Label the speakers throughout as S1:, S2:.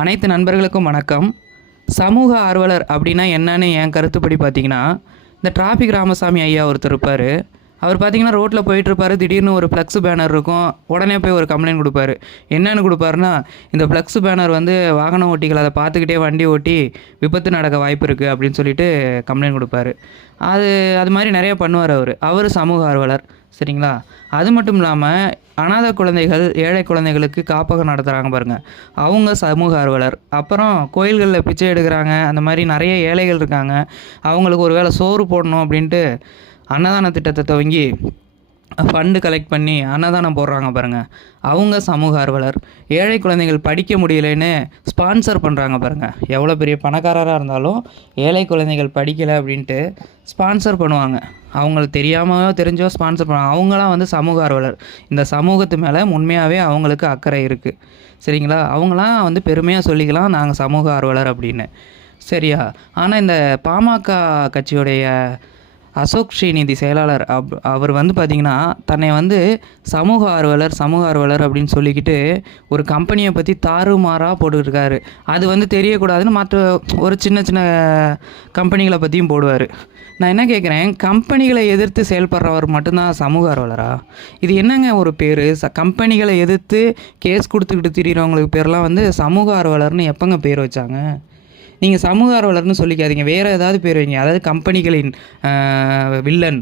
S1: அனைத்து நண்பர்களுக்கும் வணக்கம். சமூக ஆர்வலர் அப்படின்னா என்னன்னு என் கருத்துப்படி பார்த்தீங்கன்னா இந்த டிராஃபிக் ராமசாமி ஐயா ஒருத்தர் இருப்பார். அவர் பார்த்தீங்கன்னா ரோட்டில் போயிட்டுருப்பாரு. திடீர்னு ஒரு ஃப்ளக்ஸ் பேனர் இருக்கும். உடனே போய் ஒரு கம்ப்ளைண்ட் கொடுப்பாரு. என்னென்னு கொடுப்பாருன்னா இந்த ஃப்ளக்ஸ் பேனர் வந்து வாகன ஓட்டிகள் அதை பார்த்துக்கிட்டே வண்டி ஓட்டி விபத்து நடக்க வாய்ப்பு இருக்குது அப்படின்னு சொல்லிட்டு கம்ப்ளைண்ட் கொடுப்பாரு. அது அது மாதிரி நிறைய பண்ணுவார் அவர். அவர் சமூக ஆர்வலர். சரிங்களா? அது மட்டும் இல்லாமல் அனாதை குழந்தைகள் ஏழை குழந்தைகளுக்கு காப்பகம் நடத்துகிறாங்க பாருங்கள் அவங்க சமூக ஆர்வலர். அப்புறம் கோயில்களில் பிச்சை எடுக்கிறாங்க. அந்த மாதிரி நிறைய ஏழைகள் இருக்காங்க. அவங்களுக்கு ஒரு வேளை சோறு போடணும் அப்படின்ட்டு அன்னதான திட்டத்தை துவங்கி ஃபண்டு கலெக்ட் பண்ணி அன்னதானம் போடுறாங்க பாருங்கள் அவங்க சமூக ஆர்வலர் ஏழை குழந்தைகள் படிக்க முடியலைன்னு ஸ்பான்சர் பண்ணுறாங்க பாருங்கள் எவ்வளோ பெரிய பணக்காரராக இருந்தாலும் ஏழை குழந்தைகள் படிக்கலை அப்படின்ட்டு ஸ்பான்சர் பண்ணுவாங்க. அவங்களுக்கு தெரியாமலோ தெரிஞ்சோ ஸ்பான்சர் பண்ணுவாங்க அவங்களாம் வந்து சமூக ஆர்வலர். இந்த சமூகத்து மேலே உண்மையாகவே அவங்களுக்கு அக்கறை இருக்குது சரிங்களா? அவங்களாம் வந்து பெருமையாக சொல்லிக்கலாம் நாங்கள் சமூக ஆர்வலர் அப்படின்னு. சரியா? ஆனால் இந்த பாமக கட்சியுடைய அசோக் ஸ்ரீநிதி செயலாளர் அப் அவர் வந்து பார்த்திங்கன்னா தன்னை வந்து சமூக ஆர்வலர் சமூக ஆர்வலர் அப்படின்னு சொல்லிக்கிட்டு ஒரு கம்பெனியை பற்றி தாறுமாறாக போட்டுருக்காரு அது வந்து தெரியக்கூடாதுன்னு மற்ற ஒரு சின்ன சின்ன கம்பெனிகளை பற்றியும் போடுவார். நான் என்ன கேட்குறேன் கம்பெனிகளை எதிர்த்து செயல்படுறவர் மட்டும்தான் சமூக ஆர்வலரா? இது என்னங்க ஒரு பேர்? ச கம்பெனிகளை எதிர்த்து கேஸ் கொடுத்துக்கிட்டு திரியிறவங்களுக்கு பேர்லாம் வந்து சமூக ஆர்வலர்னு எப்போங்க பேர் வச்சாங்க? நீங்கள் சமூக ஆர்வலர்னு சொல்லிக்காதீங்க. வேறு ஏதாவது பேர் வைங்க. அதாவது கம்பெனிகளின் வில்லன்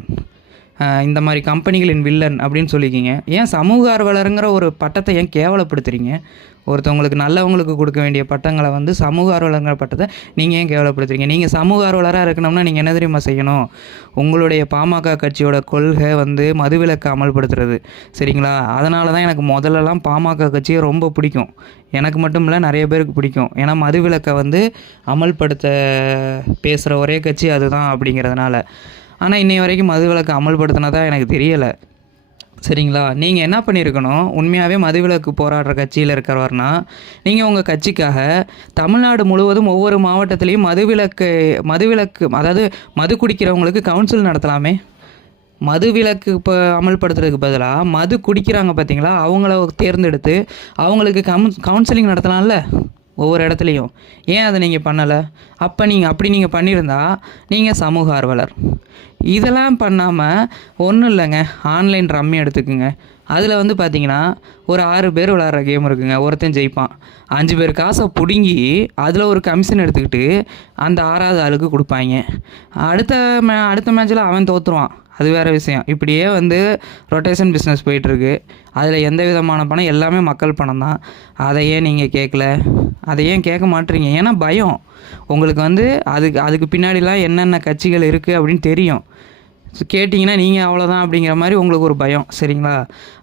S1: இந்த மாதிரி கம்பெனிகளின் வில்லன் அப்படின்னு சொல்லிக்கிங்க ஏன் சமூக ஆர்வலருங்கிற ஒரு பட்டத்தை ஏன் கேவலப்படுத்துறீங்க? ஒருத்தவங்களுக்கு நல்லவங்களுக்கு கொடுக்க வேண்டிய பட்டங்களை வந்து சமூக ஆர்வலருங்கிற பட்டத்தை நீங்கள் ஏன் கேவலப்படுத்துறீங்க? நீங்கள் சமூக ஆர்வலராக இருக்கணும்னா நீங்கள் என்ன தெரியுமா செய்யணும்? உங்களுடைய பாமக கட்சியோட கொள்கை வந்து மதுவிலக்கு அமல்படுத்துறது. சரிங்களா? அதனால தான் எனக்கு முதல்லலாம் பாமக கட்சியை ரொம்ப பிடிக்கும். எனக்கு மட்டும் இல்லை நிறைய பேருக்கு பிடிக்கும். ஏன்னா மதுவிலக்கை வந்து அமல்படுத்த பேசுகிற ஒரே கட்சி அதுதான் அப்படிங்கிறதுனால. ஆனால் இன்னை வரைக்கும் மது விளக்கு அமல்படுத்தினதா எனக்கு தெரியலை. சரிங்களா? நீங்கள் என்ன பண்ணியிருக்கணும் உண்மையாகவே மதுவிலக்கு போராடுற கட்சியில் இருக்கிறவர்னா நீங்கள் உங்கள் கட்சிக்காக தமிழ்நாடு முழுவதும் ஒவ்வொரு மாவட்டத்திலையும் மதுவிலக்கு மதுவிலக்கு அதாவது மது குடிக்கிறவங்களுக்கு கவுன்சில் நடத்தலாமே? மது விலக்கு இப்போ அமல்படுத்துறதுக்கு பதிலாக மது குடிக்கிறாங்க பார்த்தீங்களா அவங்கள தேர்ந்தெடுத்து அவங்களுக்கு கவுன் கவுன்சிலிங் நடத்தலாம்ல? ஒவ்வொரு இடத்துலையும். ஏன் அதை நீங்கள் பண்ணலை? அப்போ நீங்கள் அப்படி நீங்கள் பண்ணியிருந்தா நீங்கள் சமூக ஆர்வலர். இதெல்லாம் பண்ணாமல் ஒன்றும் இல்லைங்க. ஆன்லைன் ரம்மி எடுத்துக்குங்க. அதில் வந்து பார்த்தீங்கன்னா ஒரு ஆறு பேர் விளாட்ற கேம் இருக்குங்க. ஒருத்தன் ஜெயிப்பான். அஞ்சு பேர் காசை பிடுங்கி அதில் ஒரு கமிஷன் எடுத்துக்கிட்டு அந்த ஆறாவது ஆளுக்கு கொடுப்பாங்க. அடுத்த மே அடுத்த மேட்ச்சில் அவன் தோற்றுருவான் அது வேறு விஷயம். இப்படியே வந்து ரொட்டேஷன் பிஸ்னஸ் போயிட்டுருக்கு. அதில் எந்த விதமான பணம்? எல்லாமே மக்கள் பணம் தான். அதை ஏன் நீங்கள் கேட்கல அதை ஏன் கேட்க மாட்டீங்க? ஏன்னா பயம். உங்களுக்கு வந்து அதுக்கு அதுக்கு பின்னாடிலாம் என்னென்ன கட்சிகள் இருக்குது அப்படின்னு தெரியும். ஸோ கேட்டிங்கன்னா நீங்கள் அவ்வளோதான் அப்படிங்கிற மாதிரி உங்களுக்கு ஒரு பயம். சரிங்களா?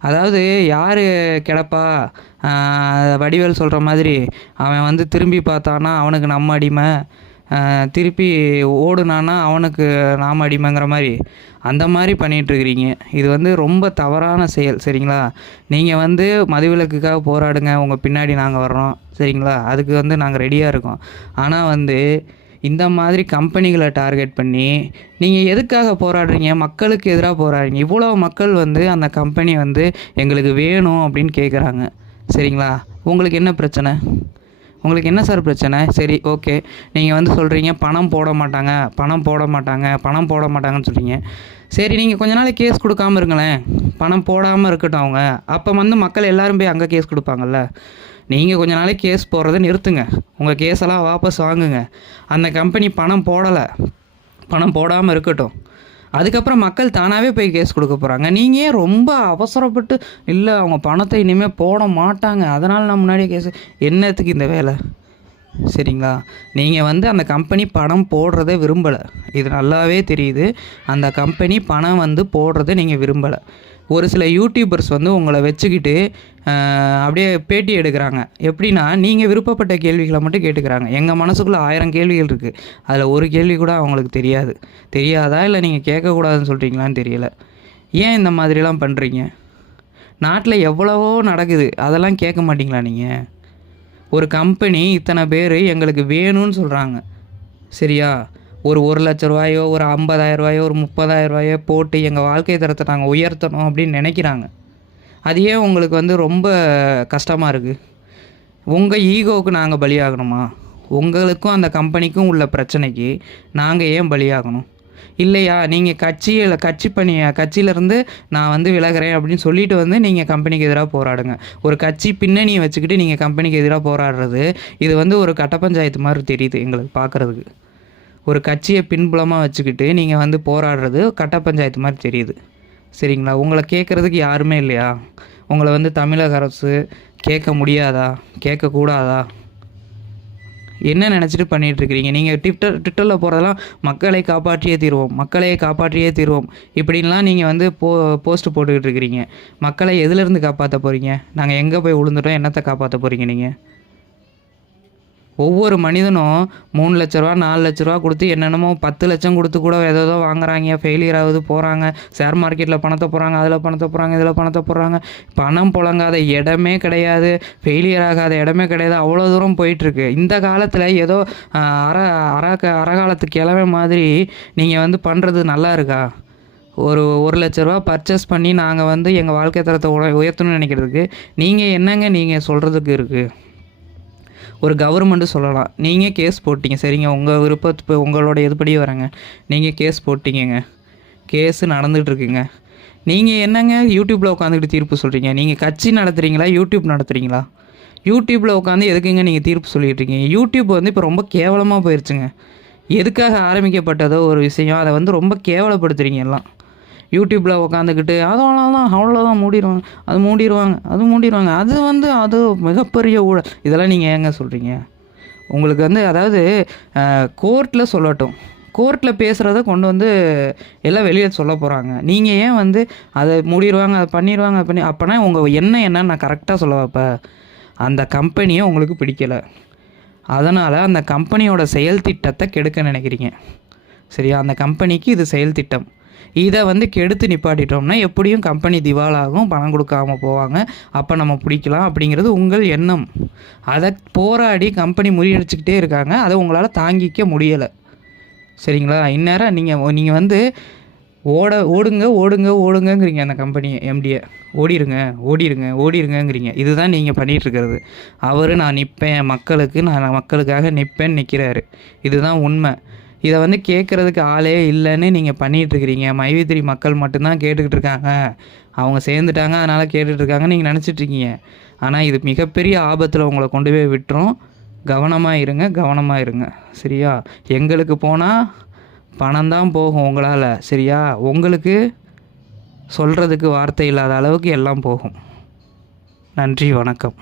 S1: அதாவது யார் கிடப்பா? வடிவேல் சொல்கிற மாதிரி அவன் வந்து திரும்பி பார்த்தானா அவனுக்கு நம்ம அடிமை. திருப்பி ஓடுனானா அவனுக்கு நாம் அடிமைங்கிற மாதிரி. அந்த மாதிரி பண்ணிகிட்ருக்கிறீங்க இது வந்து ரொம்ப தவறான செயல் சரிங்களா? நீங்கள் வந்து மதுவிலக்குக்காக போராடுங்க. உங்கள் பின்னாடி நாங்கள் வர்றோம் சரிங்களா? அதுக்கு வந்து நாங்கள் ரெடியாக இருக்கோம். ஆனால் வந்து இந்த மாதிரி கம்பெனிகளை டார்கெட் பண்ணி நீங்கள் எதுக்காக போராடுறீங்க? மக்களுக்கு எதிராக போராடுறீங்க? இவ்வளோ மக்கள் வந்து அந்த கம்பெனி வந்து எங்களுக்கு வேணும் அப்படின்னு கேட்குறாங்க சரிங்களா? உங்களுக்கு என்ன பிரச்சனை? உங்களுக்கு என்ன சார் பிரச்சனை? சரி ஓகே. நீங்கள் வந்து சொல்கிறீங்க பணம் போட மாட்டாங்க. பணம் போட மாட்டாங்க. பணம் போட மாட்டாங்கன்னு சொல்கிறீங்க சரி நீங்கள் கொஞ்ச நாள் கேஸ் கொடுக்காம இருங்களேன். பணம் போடாமல் இருக்கட்டும் அவங்க. அப்போ வந்து மக்கள் எல்லோரும் போய் அங்கே கேஸ் கொடுப்பாங்கல்ல. நீங்கள் கொஞ்ச நாளைக்கு கேஸ் போடுறதை நிறுத்துங்க. உங்கள் கேஸெல்லாம் வாபஸ் வாங்குங்க. அந்த கம்பெனி பணம் போடலை. பணம் போடாமல் இருக்கட்டும். அதுக்கப்புறம் மக்கள் தானாகவே போய் கேஸ் கொடுக்க போகிறாங்க நீங்கள் ஏன் ரொம்ப அவசரப்பட்டு இல்லை அவங்க பணத்தை இனிமேல் போட மாட்டாங்க. அதனால் நான் முன்னாடியே கேஸ் என்னத்துக்கு இந்த வேலை? சரிங்களா? நீங்கள் வந்து அந்த கம்பெனி பணம் போடுறதை விரும்பலை. இது நல்லாவே தெரியுது. அந்த கம்பெனி பணம் வந்து போடுறதை நீங்கள் விரும்பலை. ஒரு சில யூடியூபர்ஸ் வந்து உங்களை வச்சுக்கிட்டு அப்படியே பேட்டி எடுக்கிறாங்க. எப்படின்னா நீங்கள் விருப்பப்பட்ட கேள்விகளை மட்டும் கேட்டுக்கிறாங்க. எங்கள் மனசுக்குள்ளே ஆயிரம் கேள்விகள் இருக்குது அதில் ஒரு கேள்வி கூட அவங்களுக்கு தெரியாது. தெரியாதா? இல்லை நீங்கள் கேட்கக்கூடாதுன்னு சொல்கிறீங்களான்னு தெரியல. ஏன் இந்த மாதிரிலாம் பண்ணுறீங்க நாட்டில் எவ்வளவோ நடக்குது. அதெல்லாம் கேட்க மாட்டீங்களா நீங்கள் ஒரு கம்பெனி இத்தனை பேர் எங்களுக்கு வேணும்னு சொல்கிறாங்க சரியா? ஒரு ஒரு லட்ச ரூபாயோ ஒரு ஐம்பதாயிரம் ரூபாயோ ஒரு முப்பதாயிரம் ரூபாயோ போட்டு எங்கள் வாழ்க்கை தரத்தை நாங்கள் உயர்த்தணும் அப்படின்னு நினைக்கிறாங்க. அது ஏன் உங்களுக்கு வந்து ரொம்ப கஷ்டமாக இருக்குது உங்கள் ஈகோவுக்கு நாங்கள் பலியாகணுமா? உங்களுக்கும் அந்த கம்பெனிக்கும் உள்ள பிரச்சனைக்கு நாங்கள் ஏன் பலியாகணும்? இல்லையா நீங்கள் கட்சியில் கட்சி பணி கட்சியிலேருந்து நான் வந்து விலகிறேன் அப்படின்னு சொல்லிட்டு வந்து நீங்கள் கம்பெனிக்கு எதிராக போராடுங்க. ஒரு கட்சி பின்னணியை வச்சுக்கிட்டு நீங்கள் கம்பெனிக்கு எதிராக போராடுறது இது வந்து ஒரு கட்ட பஞ்சாயத்து மாதிரி தெரியுது எங்களுக்கு பார்க்குறதுக்கு ஒரு கட்சியை பின்புலமாக வச்சுக்கிட்டு நீங்கள் வந்து போராடுறது கட்ட பஞ்சாயத்து மாதிரி தெரியுது. சரிங்களா? உங்களை கேட்குறதுக்கு யாருமே இல்லையா? உங்களை வந்து தமிழக அரசு கேட்க முடியாதா? கேட்கக்கூடாதா என்ன நினச்சிட்டு பண்ணிகிட்ருக்கிறீங்க நீங்கள் ட்விட்டர் ட்விட்டரில் போகிறதெல்லாம் மக்களை காப்பாற்றியே தீர்வோம். மக்களை காப்பாற்றியே தீர்வோம். இப்படின்லாம் நீங்கள் வந்து போ போஸ்ட் போட்டுக்கிட்டு இருக்கிறீங்க. மக்களை எதுலேருந்து காப்பாற்ற போகிறீங்க நாங்கள் எங்கே போய் விழுந்துட்டோம் என்னத்தை காப்பாற்ற போகிறீங்க நீங்கள் ஒவ்வொரு மனிதனும் மூணு லட்ச ரூபா நாலு லட்ச ரூபா கொடுத்து என்னென்னமோ பத்து லட்சம் கொடுத்து கூட ஏதோ வாங்குறாங்க. ஃபெயிலியர் ஆகுது போகிறாங்க ஷேர் மார்க்கெட்டில் பணத்தை போடுறாங்க அதில் பணத்தை போடுறாங்க இதில் பணத்தை போடுறாங்க. பணம் புழங்காத இடமே கிடையாது. ஃபெயிலியர் ஆகாத இடமே கிடையாது. அவ்வளோ தூரம் போயிட்டுருக்கு. இந்த காலத்தில் ஏதோ அற அற அறகாலத்து கிழமை மாதிரி நீங்கள் வந்து பண்ணுறது நல்லா இருக்கா? ஒரு ஒரு லட்ச ரூபா பர்ச்சேஸ் பண்ணி நாங்கள் வந்து எங்கள் வாழ்க்கை தரத்தை உயர்த்தணும்னு நினைக்கிறதுக்கு நீங்கள் என்னங்க நீங்கள் சொல்கிறதுக்கு இருக்குது ஒரு கவர்மெண்ட்டு சொல்லலாம். நீங்கள் கேஸ் போட்டிங்க. சரிங்க. உங்கள் விருப்பத்து இப்போ உங்களோட இதுபடியே வரேங்க. நீங்கள் கேஸ் போட்டிங்கங்க. கேஸு நடந்துகிட்ருக்குங்க. நீங்கள் என்னங்க யூடியூப்பில் உட்காந்துக்கிட்டு தீர்ப்பு சொல்கிறீங்க நீங்கள் கட்சி நடத்துகிறீங்களா யூடியூப் நடத்துகிறீங்களா யூடியூப்பில் உட்காந்து எதுக்குங்க நீங்கள் தீர்ப்பு சொல்லிட்டு இருக்கீங்க யூடியூப் வந்து இப்போ ரொம்ப கேவலமாக போயிடுச்சுங்க எதுக்காக ஆரம்பிக்கப்பட்டதோ ஒரு விஷயம் அதை வந்து ரொம்ப கேவலப்படுத்துகிறீங்க எல்லாம். யூடியூப்பில் உட்காந்துக்கிட்டு அது அவ்வளோதான் அவ்வளோதான் மூடிடுவாங்க அது மூடிடுவாங்க அது மூடிடுவாங்க அது வந்து அது மிகப்பெரிய ஊழல். இதெல்லாம் நீங்கள் ஏங்க சொல்கிறீங்க உங்களுக்கு வந்து அதாவது கோர்ட்டில் சொல்லட்டும். கோர்ட்டில் பேசுகிறத கொண்டு வந்து எல்லாம் வெளியே சொல்ல போகிறாங்க நீங்கள் ஏன் வந்து அதை மூடிடுவாங்க அதை பண்ணிடுவாங்க பண்ணி அப்போனா உங்கள் என்ன என்னன்னு நான் கரெக்டாக சொல்ல வைப்ப அந்த கம்பெனியை உங்களுக்கு பிடிக்கலை. அதனால் அந்த கம்பெனியோட செயல் திட்டத்தை கெடுக்க நினைக்கிறீங்க. சரியா? அந்த கம்பெனிக்கு இது செயல் திட்டம். இதை வந்து கெடுத்து நிப்பாட்டிட்டோம்னா எப்படியும் கம்பெனி திவாலாகும் பணம் கொடுக்காம போவாங்க. அப்போ நம்ம பிடிக்கலாம் அப்படிங்கிறது உங்கள் எண்ணம். அதை போராடி கம்பெனி முறியடிச்சுக்கிட்டே இருக்காங்க. அதை உங்களால் தாங்கிக்க முடியலை. சரிங்களா? இந்நேரம் நீங்கள் நீங்கள் வந்து ஓட ஓடுங்க ஓடுங்க ஓடுங்கங்கிறீங்க அந்த கம்பெனி எம்டியை ஓடிருங்க ஓடிருங்க ஓடிடுங்கங்கிறீங்க இதுதான் நீங்கள் பண்ணிகிட்ருக்கிறது அவர் நான் நிற்பேன் மக்களுக்கு நான் மக்களுக்காக நிற்பேன்னு நிற்கிறாரு இதுதான் உண்மை. இதை வந்து கேட்குறதுக்கு ஆளே இல்லைன்னு நீங்கள் பண்ணிகிட்ருக்கிறீங்க மைவித்திரி மக்கள் மட்டும்தான் கேட்டுக்கிட்டு இருக்காங்க அவங்க சேர்ந்துட்டாங்க அதனால் கேட்டுட்ருக்காங்கன்னு நீங்கள் நினச்சிட்ருக்கீங்க. ஆனால் இது மிகப்பெரிய ஆபத்தில் உங்களை கொண்டு போய் விட்டுரும். கவனமாக இருங்க கவனமாக இருங்க. சரியா? எங்களுக்கு போனால் பணம் தான் போகும் உங்களால். சரியா? உங்களுக்கு சொல்கிறதுக்கு வார்த்தை இல்லாத அளவுக்கு எல்லாம் போகும். நன்றி வணக்கம்.